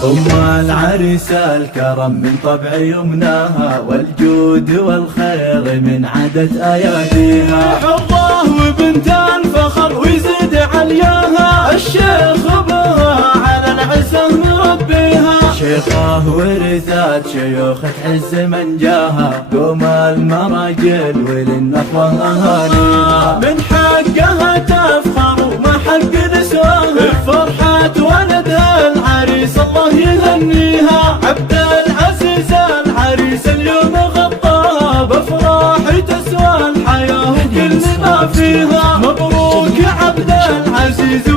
فيها. العريس الكرم من طبع يمناها، والجود والخير من عدد آياتها. حظاه وبنت الفخر ويزيد علياها، الشيخ بها على العزة مربيها. شيخاه ورثات شيوخ عز من جاها، قوم المراجل وللنخوة أهاليها. من حقها تفخر وما حق نسواها، بفرحة ولدها العريس الله يهنيها. عبد العزيز العريس اليوم غطاها، بافراح تسوى الحياة وكل ما فيها. مبروك يا عبد العزيز